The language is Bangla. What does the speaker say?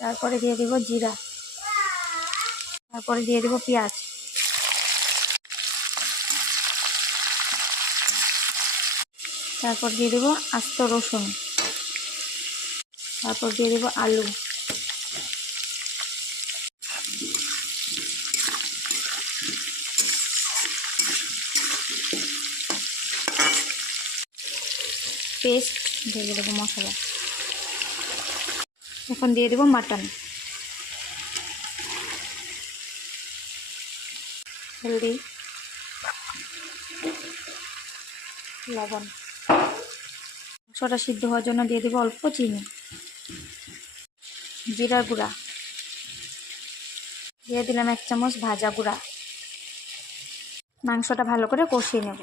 তারপরে দিয়ে দেব জিরা, তারপরে দিয়ে দেব পেঁয়াজ, তারপর দিয়ে দেব আস্ত রসুন, তারপর দিয়ে দেব আলু, পেস্ট, দিয়ে দেবো মশলা। এখন দিয়ে দেব মাটন, হলদি, লবণ। মাংসটা সিদ্ধ হওয়ার জন্য দিয়ে দেবো অল্প চিনি, জিরার গুঁড়া, দিয়ে দিলাম 1 চামচ ভাজা গুঁড়া। মাংসটা ভালো করে কষিয়ে নেব।